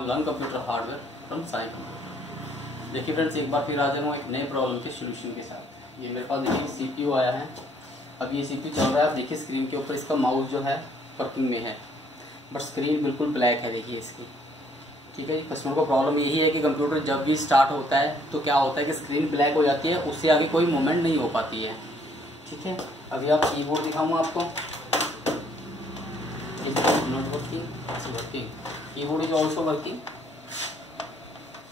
Online computer hardware from Sai computer. देखिए friends, एक बार फिर आ जाऊँ एक नए प्रॉब्लम के सोल्यूशन के साथ। ये मेरे पास देखिए सीपीयू आया है। अब ये सीपीयू चल रहा है। आप देखिए स्क्रीन के ऊपर इसका माउस जो है वर्किंग में है, बट स्क्रीन बिल्कुल ब्लैक है। देखिए इसकी, ठीक है। कस्टमर को प्रॉब्लम यही है कि कंप्यूटर जब भी स्टार्ट होता है तो क्या होता है कि स्क्रीन ब्लैक हो जाती है, उससे आगे कोई मूवमेंट नहीं हो पाती है, ठीक है। अभी आप कीबोर्ड दिखाऊंगा आपको, not working, keyboard is also working.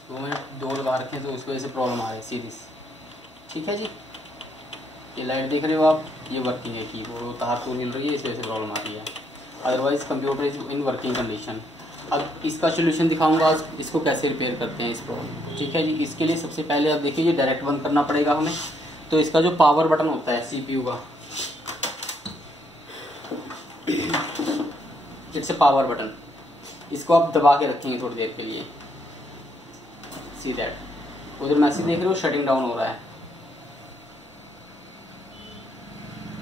तो मैंने दो लगा रखे हैं तो उसकी वजह से प्रॉब्लम आ रही है सीरीज, ठीक है जी। ये लाइट देख रहे हो आप, ये वर्किंग है कीबोर्ड, तार तो हिल रही है, इस वजह से प्रॉब्लम आ रही है। Otherwise computer is in working condition. अब इसका सोल्यूशन दिखाऊंगा आज, इसको कैसे रिपेयर करते हैं इस प्रॉब्लम को, ठीक है जी। इसके लिए सबसे पहले आप देखिए ये डायरेक्ट बंद करना पड़ेगा हमें। तो इसका जो पावर बटन होता है सीपीयू का, इट्स ए पावर बटन, इसको आप दबा के रखेंगे थोड़ी देर के लिए। सी दैट, उधर मैसेज देख रहे हो शटिंग डाउन हो रहा है।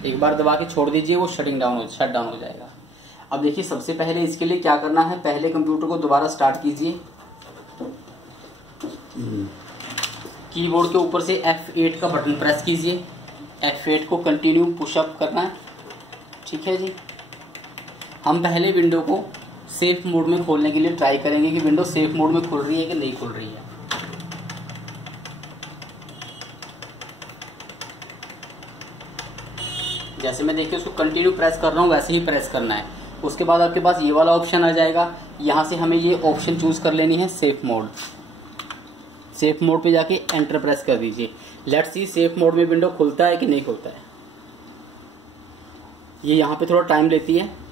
एक बार दबा के छोड़ दीजिए, वो शट डाउन हो जाएगा। अब देखिए सबसे पहले इसके लिए क्या करना है, पहले कंप्यूटर को दोबारा स्टार्ट कीजिए। कीबोर्ड के ऊपर से F8 का बटन प्रेस कीजिए। F8 को कंटिन्यू पुशअप करना है, ठीक है जी। हम पहले विंडो को सेफ मोड में खोलने के लिए ट्राई करेंगे कि विंडो सेफ मोड में खुल रही है कि नहीं खुल रही है। जैसे मैं देखिए उसको कंटिन्यू प्रेस कर रहा हूँ, वैसे ही प्रेस करना है। उसके बाद आपके पास ये वाला ऑप्शन आ जाएगा, यहाँ से हमें ये ऑप्शन चूज कर लेनी है सेफ मोड। सेफ मोड पे जाके एंटर प्रेस कर दीजिए। लेट्स सी सेफ मोड में विंडो खुलता है कि नहीं खुलता है। ये यहाँ पे थोड़ा टाइम लेती है।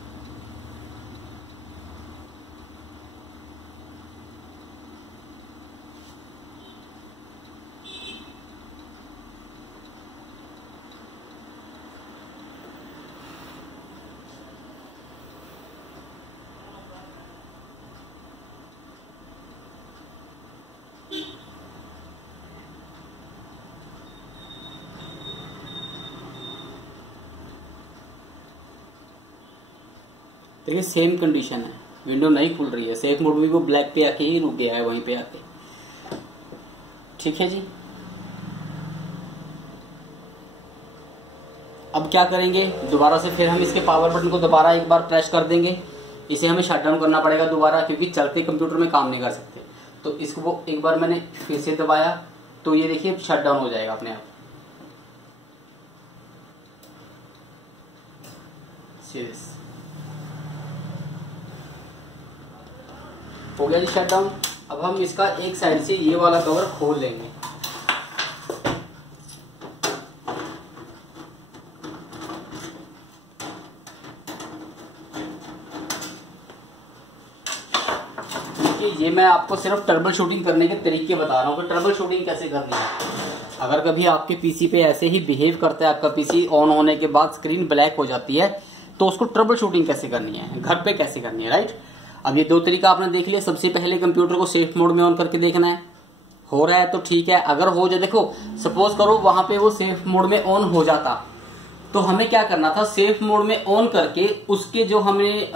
देखिए सेम कंडीशन है, विंडो नहीं खुल रही है। सेफ मोड में वो ब्लैक पे आके ही रुक गया है, वहीं पे आके, ठीक है जी। अब क्या करेंगे, दोबारा से फिर हम इसके पावर बटन को दोबारा एक बार प्रेस कर देंगे। इसे हमें शट डाउन करना पड़ेगा दोबारा, क्योंकि चलते कंप्यूटर में काम नहीं कर सकते। तो इसको एक बार मैंने फिर से दबाया तो ये देखिए शट डाउन हो जाएगा अपने आप। सीरियस हो गया जी शट डाउन। अब हम इसका एक साइड से ये वाला कवर खोल लेंगे। ये मैं आपको सिर्फ ट्रबल शूटिंग करने के तरीके बता रहा हूँ कि ट्रबल शूटिंग कैसे करनी है। अगर कभी आपके पीसी पे ऐसे ही बिहेव करता है, आपका पीसी ऑन होने के बाद स्क्रीन ब्लैक हो जाती है, तो उसको ट्रबल शूटिंग कैसे करनी है, घर पे कैसे करनी है, राइट। अब ये दो तरीका आपने देख लिया। सबसे पहले कंप्यूटर को सेफ मोड में ऑन करके देखना है, हो रहा है तो ठीक है। अगर हो जाए, देखो सपोज करो वहां पे वो सेफ मोड में ऑन हो जाता, तो हमें क्या करना था, सेफ मोड में ऑन करके उसके जो हमें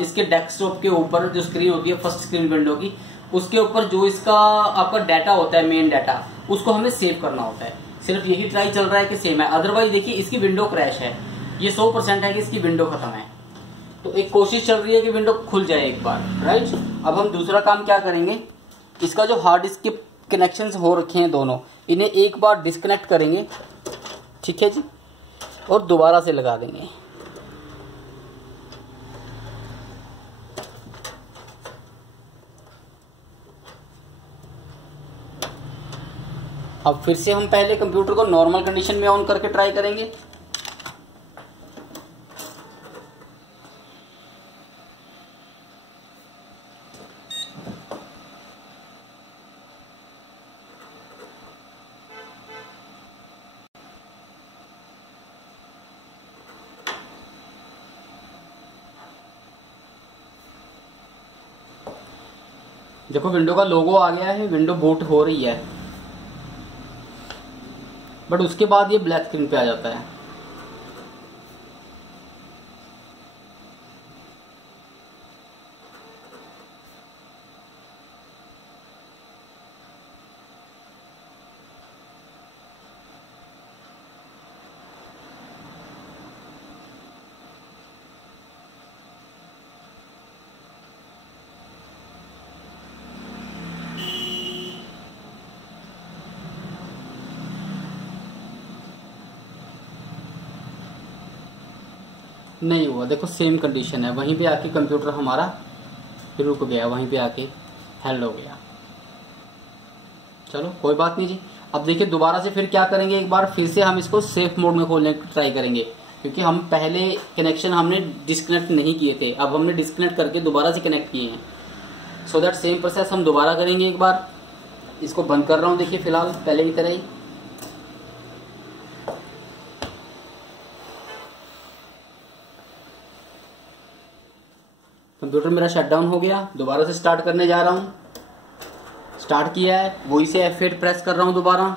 इसके डेस्कटॉप के ऊपर जो स्क्रीन होती है फर्स्ट स्क्रीन विंडो की, उसके ऊपर जो इसका आपका डाटा होता है, मेन डाटा, उसको हमें सेव करना होता है। सिर्फ यही ट्राई चल रहा है कि सेम है। अदरवाइज देखिए इसकी विंडो क्रैश है, ये 100% है कि इसकी विंडो खत्म है। तो एक कोशिश चल रही है कि विंडो खुल जाए एक बार, राइट। अब हम दूसरा काम क्या करेंगे, इसका जो हार्ड डिस्क के कनेक्शंस हो रखे हैं दोनों, इन्हें एक बार डिस्कनेक्ट करेंगे, ठीक है जी, और दोबारा से लगा देंगे। अब फिर से हम पहले कंप्यूटर को नॉर्मल कंडीशन में ऑन करके ट्राई करेंगे। देखो विंडो का लोगो आ गया है, विंडो बूट हो रही है, बट उसके बाद ये ब्लैक स्क्रीन पे आ जाता है। नहीं हुआ, देखो सेम कंडीशन है, वहीं पे आके कंप्यूटर हमारा रुक गया, वहीं पे आके हेल्ड हो गया। चलो कोई बात नहीं जी। अब देखिए दोबारा से फिर क्या करेंगे, एक बार फिर से हम इसको सेफ मोड में खोलने की ट्राई करेंगे, क्योंकि हम पहले कनेक्शन हमने डिस्कनेक्ट नहीं किए थे, अब हमने डिस्कनेक्ट करके दोबारा से कनेक्ट किए हैं। सो दैट सेम प्रोसेस हम दोबारा करेंगे। एक बार इसको बंद कर रहा हूं, देखिए फिलहाल पहले की तरह ही। कंप्यूटर मेरा शटडाउन हो गया, दोबारा से स्टार्ट करने जा रहा हूं। स्टार्ट किया है, वही से F8 प्रेस कर रहा हूं दोबारा।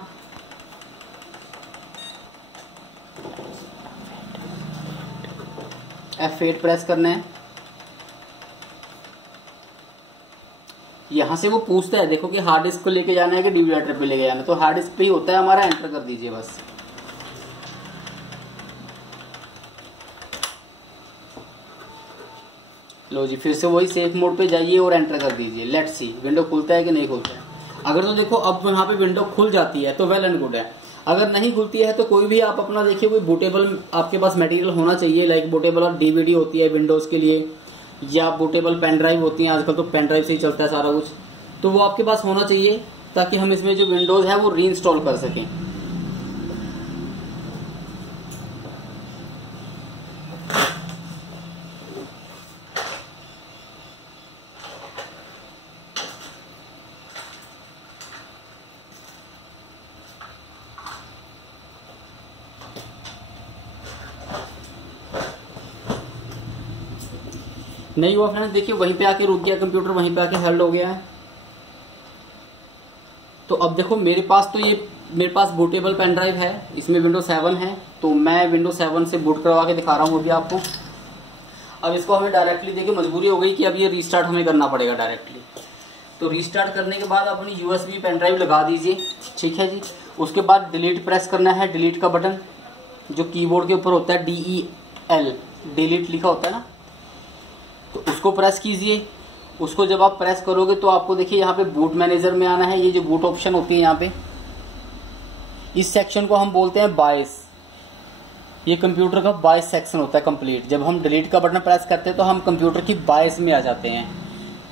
F8 प्रेस करना है। यहां से वो पूछता है देखो कि हार्ड डिस्क को लेके जाना है कि डीवीडी राइटर पे लेके जाना है, तो हार्ड डिस्क पे ही होता है हमारा, एंटर कर दीजिए बस। लो जी, फिर से वही सेफ मोड पे जाइए और एंटर कर दीजिए। लेट्स सी विंडो खुलता है कि नहीं खुलता है। अगर तो देखो अब यहाँ पे विंडो खुल जाती है तो वेल एंड गुड है, अगर नहीं खुलती है तो कोई भी आप अपना देखिए कोई बूटेबल आपके पास मटेरियल होना चाहिए, लाइक बूटेबल और डीवीडी होती है विंडोज के लिए, या बूटेबल पेन ड्राइव होती है, आजकल तो पेन ड्राइव से ही चलता है सारा कुछ, तो वो आपके पास होना चाहिए ताकि हम इसमें जो विंडोज है वो रीइंस्टॉल कर सकें। नहीं हुआ फ्रेंड्स, देखिए वहीं पे आके रुक गया कंप्यूटर, वहीं पे आके हेल्ड हो गया है। तो अब देखो मेरे पास बूटेबल पेन ड्राइव है, इसमें विंडोज 7 है, तो मैं विंडोज 7 से बूट करवा के दिखा रहा हूँ अभी आपको। अब इसको हमें डायरेक्टली देखिए मजबूरी हो गई कि अब ये रीस्टार्ट हमें करना पड़ेगा डायरेक्टली। तो रीस्टार्ट करने के बाद अपनी यूएसबी पेन ड्राइव लगा दीजिए, ठीक है जी। उसके बाद डिलीट प्रेस करना है, डिलीट का बटन जो कीबोर्ड के ऊपर होता है, DEL डिलीट लिखा होता है ना, तो उसको प्रेस कीजिए। उसको जब आप प्रेस करोगे तो आपको देखिए यहाँ पे बूट मैनेजर में आना है, ये जो बूट ऑप्शन होती है यहाँ पे, इस सेक्शन को हम बोलते हैं बायस। ये कंप्यूटर का बायस सेक्शन होता है कंप्लीट। जब हम डिलीट का बटन प्रेस करते हैं तो हम कंप्यूटर की बायस में आ जाते हैं।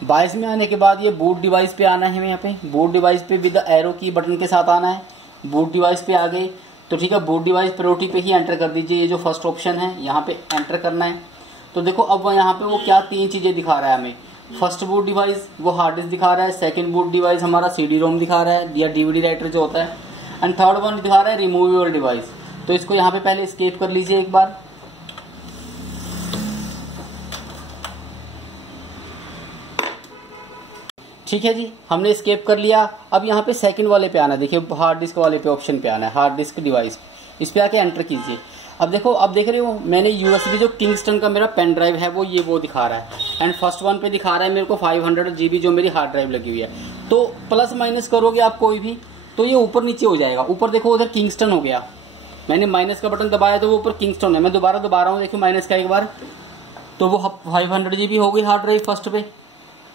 बायस में आने के बाद ये बूट डिवाइस पे आना है, हमें यहाँ पे बूट डिवाइस पे विद एरो की बटन के साथ आना है। बूट डिवाइस पे आ गए तो ठीक है, बूट डिवाइस प्रायोरिटी पे ही एंटर कर दीजिए, ये जो फर्स्ट ऑप्शन है यहाँ पे एंटर करना है। तो देखो अब यहाँ पे वो क्या तीन चीजें दिखा रहा है हमें। फर्स्ट बूट डिवाइस वो हार्ड डिस्क दिखा रहा है, सेकंड बूट डिवाइस हमारा CD रोम दिखा रहा है या DVD राइटर जो होता है, एंड थर्ड वन दिखा रहा है रिमूवेबल डिवाइस। तो इसको यहाँ पे पहले एस्केप कर लीजिए एक बार। ठीक है जी, हमने एस्केप कर लिया। अब यहाँ पे सेकंड वाले पे आना है, देखिए हार्ड डिस्क वाले पे ऑप्शन पे आना है, हार्ड डिस्क डिवाइस, इस पे आके एंटर कीजिए। अब देखो, अब देख रहे हो मैंने यूएसबी जो किंगस्टन का मेरा पेन ड्राइव है वो दिखा रहा है, एंड फर्स्ट वन पे दिखा रहा है मेरे को 500 GB जो मेरी हार्ड ड्राइव लगी हुई है। तो प्लस माइनस करोगे आप कोई भी तो ये ऊपर नीचे हो जाएगा। ऊपर देखो उधर किंगस्टन हो गया, मैंने माइनस का बटन दबाया तो वो ऊपर किंगस्टन है। मैं दोबारा दबा रहा हूँ, देखिए माइनस का एक बार, तो वो 500 GB हो गई हार्ड ड्राइव फर्स्ट पे।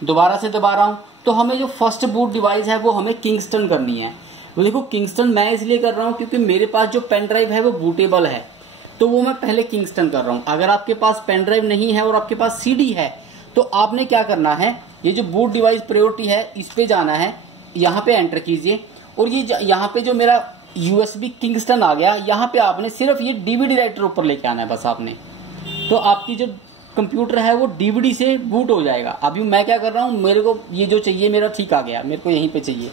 दोबारा से दबा रहा हूँ तो हमें जो फर्स्ट बूट डिवाइस है वो हमें किंगस्टन करनी है। वो देखो किंगस्टन मैं इसलिए कर रहा हूँ क्योंकि मेरे पास जो पेन ड्राइव है वो बूटेबल है, तो वो मैं पहले किंगस्टन कर रहा हूँ। अगर आपके पास पेन ड्राइव नहीं है और आपके पास CD है तो आपने क्या करना है, ये जो बूट डिवाइस प्रायोरिटी है इस पे जाना है, यहाँ पे एंटर कीजिए, और ये यहाँ पे जो मेरा USB किंगस्टन आ गया, यहाँ पे आपने सिर्फ ये DVD राइटर ऊपर लेके आना है बस आपने, तो आपकी जो कंप्यूटर है वो DVD से बूट हो जाएगा। अभी मैं क्या कर रहा हूँ, मेरे को ये जो चाहिए मेरा ठीक आ गया, मेरे को यहीं पे चाहिए।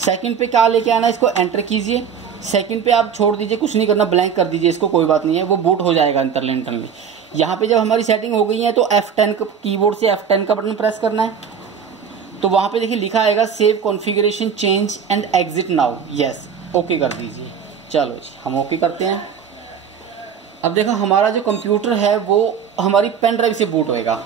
सेकंड पे क्या लेके आना है, इसको एंटर कीजिए। सेकंड पे आप छोड़ दीजिए, कुछ नहीं करना, ब्लैंक कर दीजिए इसको, कोई बात नहीं है, वो बूट हो जाएगा इंटरनली। यहाँ पे जब हमारी सेटिंग हो गई है तो F10 कीबोर्ड से F10 का बटन प्रेस करना है। तो वहां पे देखिए लिखा आएगा save configuration change and exit now, yes okay कर दीजिए। चलो जी, हम ओके करते हैं। अब देखो हमारा जो कंप्यूटर है वो हमारी पेन ड्राइव से बूट होएगा।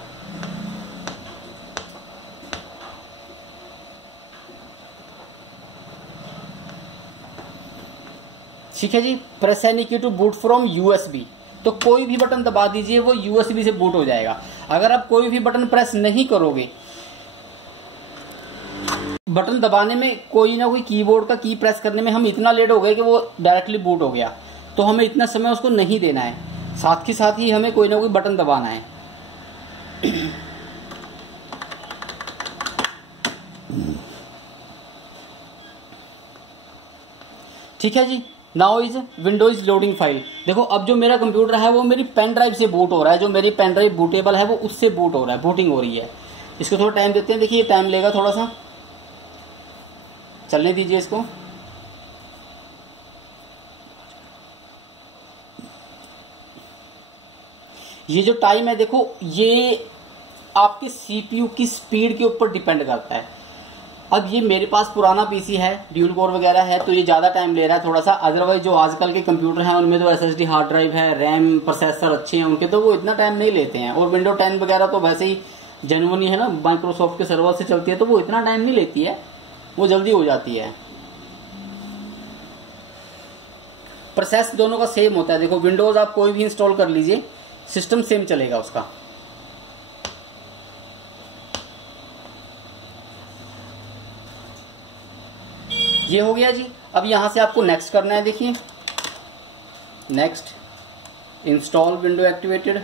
ठीक है जी, प्रेस एनी की टू बूट फ्रॉम USB, तो कोई भी बटन दबा दीजिए वो USB से बूट हो जाएगा। अगर आप कोई भी बटन प्रेस नहीं करोगे, बटन दबाने में कोई ना कोई कीबोर्ड का की प्रेस करने में हम इतना लेट हो गए कि वो डायरेक्टली बूट हो गया, तो हमें इतना समय उसको नहीं देना है। साथ ही साथ ही हमें कोई ना कोई बटन दबाना है। ठीक है जी। Now is Windows loading file. देखो अब जो मेरा कंप्यूटर है वो मेरी पेन ड्राइव से बूट हो रहा है, जो मेरी पेन ड्राइव बूटेबल है वो उससे बूट हो रहा है, बूटिंग हो रही है। इसको थोड़ा टाइम देते हैं, देखिए ये टाइम लेगा, थोड़ा सा चलने दीजिए इसको। ये जो टाइम है देखो, ये आपके सीपीयू की स्पीड के ऊपर डिपेंड करता है। अब ये मेरे पास पुराना पीसी है, ड्यूल कोर वगैरह है, तो ये ज्यादा टाइम ले रहा है थोड़ा सा। अदरवाइज जो आजकल के कंप्यूटर हैं उनमें तो एसएसडी हार्ड ड्राइव है, रैम प्रोसेसर अच्छे हैं उनके, तो वो इतना टाइम नहीं लेते हैं। और विंडो 10 वगैरह तो वैसे ही जेन्युइन ही है ना, माइक्रोसॉफ्ट के सर्वर से चलती है, तो वो इतना टाइम नहीं लेती है, वो जल्दी हो जाती है। प्रोसेस दोनों का सेम होता है। देखो विंडोज आप कोई भी इंस्टॉल कर लीजिए, सिस्टम सेम चलेगा उसका। ये हो गया जी। अब यहां से आपको नेक्स्ट करना है, देखिए नेक्स्ट इंस्टॉल विंडो एक्टिवेटेड।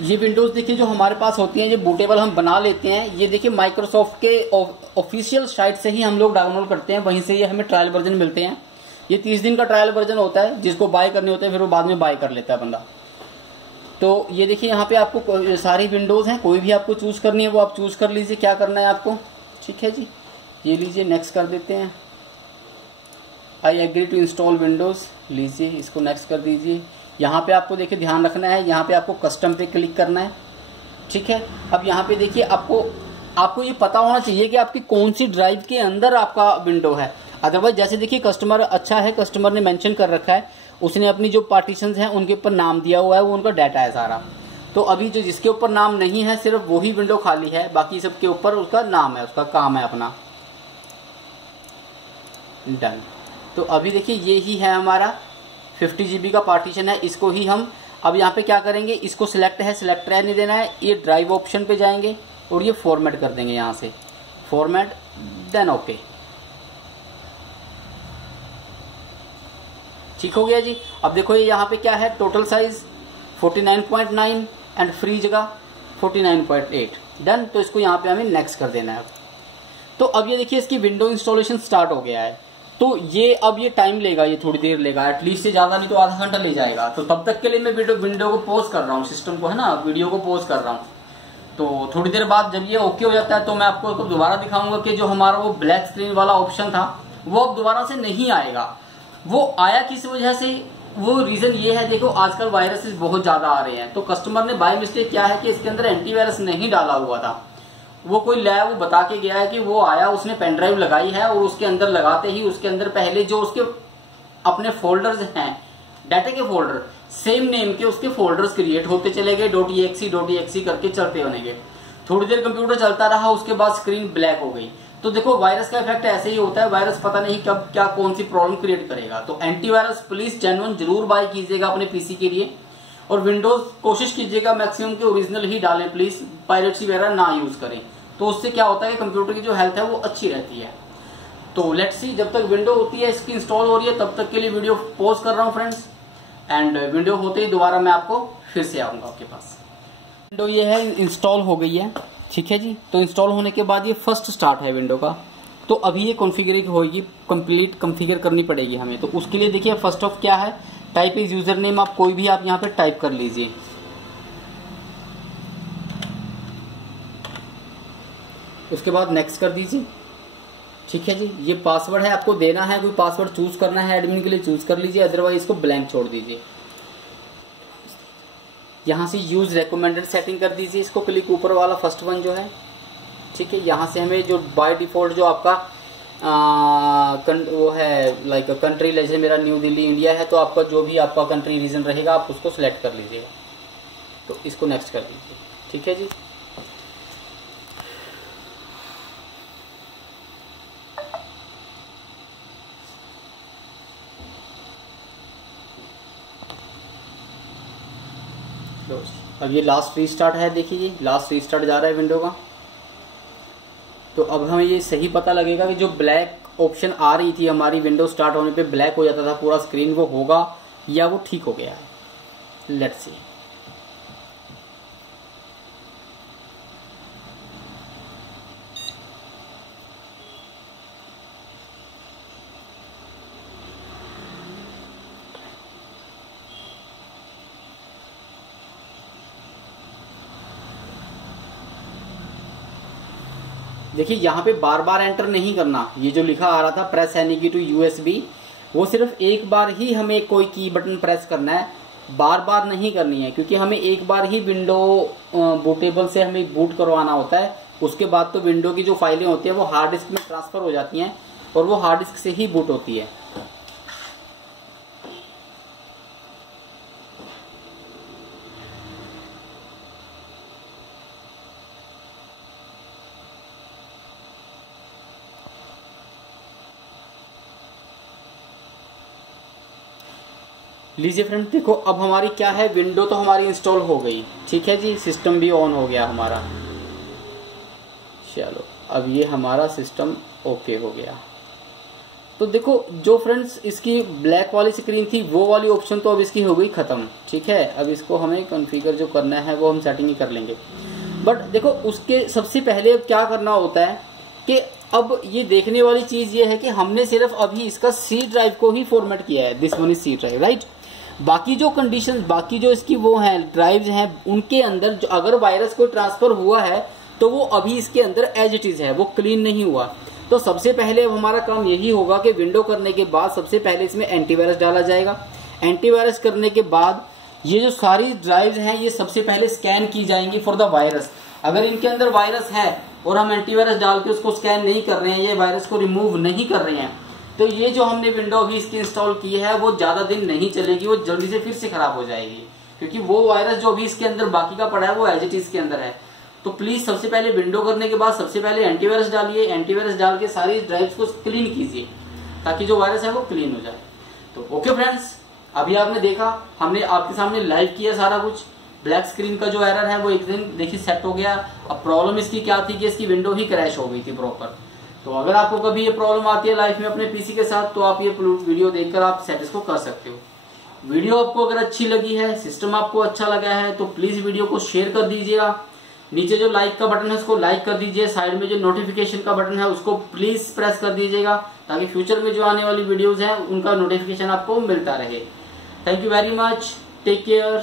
ये विंडोज देखिए जो हमारे पास होती हैं, ये बूटेबल हम बना लेते हैं। ये देखिए माइक्रोसॉफ्ट के ऑफिशियल साइट से ही हम लोग डाउनलोड करते हैं, वहीं से ये हमें ट्रायल वर्जन मिलते हैं। ये 30 दिन का ट्रायल वर्जन होता है, जिसको बाय करने होते हैं फिर वो बाद में बाय कर लेता है बंदा। तो ये देखिए यहाँ पे आपको सारी विंडोज हैं, कोई भी आपको चूज करनी है वो आप चूज कर लीजिए, क्या करना है आपको। ठीक है जी, ये लीजिए नेक्स्ट कर देते हैं। I agree to install Windows, लीजिए इसको नेक्स्ट कर दीजिए। यहाँ पे आपको देखिए ध्यान रखना है, यहाँ पे आपको कस्टम पे क्लिक करना है। ठीक है, अब यहाँ पे देखिए आपको ये पता होना चाहिए कि आपकी कौन सी ड्राइव के अंदर आपका विंडो है। अदरवाइज जैसे देखिए कस्टमर अच्छा है, कस्टमर ने मेंशन कर रखा है, उसने अपनी जो पार्टीशंस हैं उनके ऊपर नाम दिया हुआ है, वो उनका डाटा है सारा। तो अभी जो जिसके ऊपर नाम नहीं है सिर्फ वही विंडो खाली है, बाकी सबके ऊपर उसका नाम है, उसका काम है अपना। डन। तो अभी देखिए ये ही है हमारा 50 GB का पार्टीशन है, इसको ही हम अब यहाँ पे क्या करेंगे, इसको सिलेक्ट है, सिलेक्ट रहने देना है। ये ड्राइव ऑप्शन पे जाएंगे और ये फॉर्मेट कर देंगे, यहाँ से फॉर्मेट, देन ओके। ठीक हो गया जी। अब देखो ये यहाँ पे क्या है, टोटल साइज 49.9 एंड फ्री जगह 49.8। डन। तो इसको यहाँ पे हमें नेक्स्ट कर देना है। तो अब ये देखिए इसकी विंडो इंस्टॉलेशन स्टार्ट हो गया है। तो ये अब ये टाइम लेगा, ये थोड़ी देर लेगा, एटलीस्ट से ज्यादा नहीं तो आधा घंटा ले जाएगा। तो तब तक के लिए मैं विंडो को पॉज कर रहा हूँ, सिस्टम को है ना, वीडियो को पॉज कर रहा हूँ। तो थोड़ी देर बाद जब ये ओके हो जाता है तो मैं आपको दोबारा दिखाऊंगा कि जो हमारा वो ब्लैक स्क्रीन वाला ऑप्शन था वो अब दोबारा से नहीं आएगा। वो आया किस वजह से, वो रीजन ये है, देखो आजकल वायरसेस बहुत ज्यादा आ रहे हैं। तो कस्टमर ने बाय मिस्टेक क्या है कि इसके अंदर एंटीवायरस नहीं डाला हुआ था। वो कोई लैब वो बता के गया है कि वो आया, उसने पेन ड्राइव लगाई है और उसके अंदर लगाते ही उसके अंदर पहले जो उसके अपने फोल्डर्स हैं, डाटा के फोल्डर सेम नेम के उसके फोल्डर्स क्रिएट होते चले गए, .exe करके चलते बनेंगे। थोड़ी देर कंप्यूटर चलता रहा, उसके बाद स्क्रीन ब्लैक हो गई। तो देखो वायरस का इफेक्ट ऐसे ही होता है, वायरस पता नहीं कब क्या कौन सी प्रॉब्लम क्रिएट करेगा। तो एंटीवायरस प्लीज जेन्युइन जरूर बाय कीजिएगा अपने पीसी के लिए, और विंडोज कोशिश कीजिएगा मैक्सिमम के ओरिजिनल ही डालें प्लीज, पायरेसी वगैरह ना यूज करें। तो उससे क्या होता है कि कंप्यूटर की जो हेल्थ है वो अच्छी रहती है। तो लेट्स सी, जब तक विंडो होती है इसकी इंस्टॉल हो रही है तब तक के लिए वीडियो पॉज कर रहा हूँ फ्रेंड्स, एंड विंडो होते ही दोबारा मैं आपको फिर से आऊंगा आपके पास। विंडो ये है इंस्टॉल हो गई है। ठीक है जी। तो इंस्टॉल होने के बाद ये फर्स्ट स्टार्ट है विंडो का। तो अभी ये कॉन्फ़िगर होगी, कंप्लीट कॉन्फ़िगर करनी पड़ेगी हमें। तो उसके लिए देखिए फर्स्ट ऑफ क्या है, टाइप इज यूजर नेम, आप कोई भी आप यहाँ पे टाइप कर लीजिए। उसके बाद नेक्स्ट कर दीजिए। ठीक है जी। ये पासवर्ड है, आपको देना है, कोई पासवर्ड चूज करना है एडमिन के लिए चूज कर लीजिए, अदरवाइज इसको ब्लैंक छोड़ दीजिए। यहां से यूज रेकमेंडेड सेटिंग कर दीजिए, इसको क्लिक ऊपर वाला फर्स्ट वन जो है। ठीक है, यहां से हमें जो बाय डिफॉल्ट जो आपका वो है लाइक कंट्री, जैसे मेरा न्यू दिल्ली इंडिया है, तो आपका जो भी आपका कंट्री रीजन रहेगा आप उसको सिलेक्ट कर लीजिएगा। तो इसको नेक्स्ट कर दीजिए। ठीक है जी। क्लोज। अब ये लास्ट रीस्टार्ट है, देखिए ये लास्ट रीस्टार्ट जा रहा है विंडो का। तो अब हमें ये सही पता लगेगा कि जो ब्लैक ऑप्शन आ रही थी हमारी विंडो स्टार्ट होने पे ब्लैक हो जाता था पूरा स्क्रीन, वो होगा या वो ठीक हो गया है। Let's see. देखिए यहाँ पे बार बार एंटर नहीं करना, ये जो लिखा आ रहा था प्रेस एनी की टू यूएसबी, वो सिर्फ एक बार ही हमें कोई की बटन प्रेस करना है, बार बार नहीं करनी है, क्योंकि हमें एक बार ही विंडो बूटेबल से हमें बूट करवाना होता है। उसके बाद तो विंडो की जो फाइलें होती है वो हार्ड डिस्क में ट्रांसफर हो जाती हैं और वो हार्ड डिस्क से ही बूट होती है। लीजिए फ्रेंड, देखो अब हमारी क्या है, विंडो तो हमारी इंस्टॉल हो गई, ठीक है जी, सिस्टम भी ऑन हो गया हमारा। चलो अब ये हमारा सिस्टम ओके हो गया। तो देखो जो फ्रेंड्स इसकी ब्लैक वाली स्क्रीन थी वो वाली ऑप्शन तो अब इसकी हो गई खत्म, ठीक है। अब इसको हमें कॉन्फ़िगर जो करना है वो हम सेटिंग ही कर लेंगे। बट देखो उसके सबसे पहले अब क्या करना होता है कि अब ये देखने वाली चीज ये है कि हमने सिर्फ अभी इसका सी ड्राइव को ही फॉर्मेट किया है, this one is C drive, right. बाकी जो कंडीशन, बाकी जो इसकी वो है ड्राइव्स हैं, उनके अंदर जो अगर वायरस को ट्रांसफर हुआ है तो वो अभी इसके अंदर एज इट इज है, वो क्लीन नहीं हुआ। तो सबसे पहले अब हमारा काम यही होगा कि विंडो करने के बाद सबसे पहले इसमें एंटीवायरस डाला जाएगा। एंटीवायरस करने के बाद ये जो सारी ड्राइव्स हैं ये सबसे पहले स्कैन की जाएंगी फॉर द वायरस। अगर इनके अंदर वायरस है और हम एंटीवायरस डाल के उसको स्कैन नहीं कर रहे हैं, ये वायरस को रिमूव नहीं कर रहे हैं, तो ये जो हमने विंडो अभी इसकी इंस्टॉल की है वो ज्यादा दिन नहीं चलेगी, वो जल्दी से फिर से खराब हो जाएगी, क्योंकि वो वायरस जो अभी इसके अंदर बाकी का पड़ा है वो एज इट इज के अंदर है। तो प्लीज सबसे पहले विंडो करने के बाद सबसे पहले एंटीवायरस डालिए, एंटीवायरस डाल के सारी ड्राइव्स को क्लीन कीजिए ताकि जो वायरस है वो क्लीन हो जाए। तो ओके फ्रेंड्स, अभी आपने देखा, हमने आपके सामने लाइव किया सारा कुछ। ब्लैक स्क्रीन का जो एरर है वो एक दिन देखिए सेट हो गया। अब प्रॉब्लम इसकी क्या थी कि इसकी विंडो ही क्रैश हो गई थी प्रॉपर। तो अगर आपको कभी ये प्रॉब्लम आती है लाइफ में अपने पीसी के साथ तो आप ये वीडियो देखकर आप सेट इसको कर सकते हो। वीडियो आपको अगर अच्छी लगी है, सिस्टम आपको अच्छा लगा है तो प्लीज वीडियो को शेयर कर दीजिएगा। नीचे जो लाइक का बटन है उसको लाइक कर दीजिए, साइड में जो नोटिफिकेशन का बटन है उसको प्लीज प्रेस कर दीजिएगा ताकि फ्यूचर में जो आने वाली वीडियोज है उनका नोटिफिकेशन आपको मिलता रहे। Thank you very much, take care.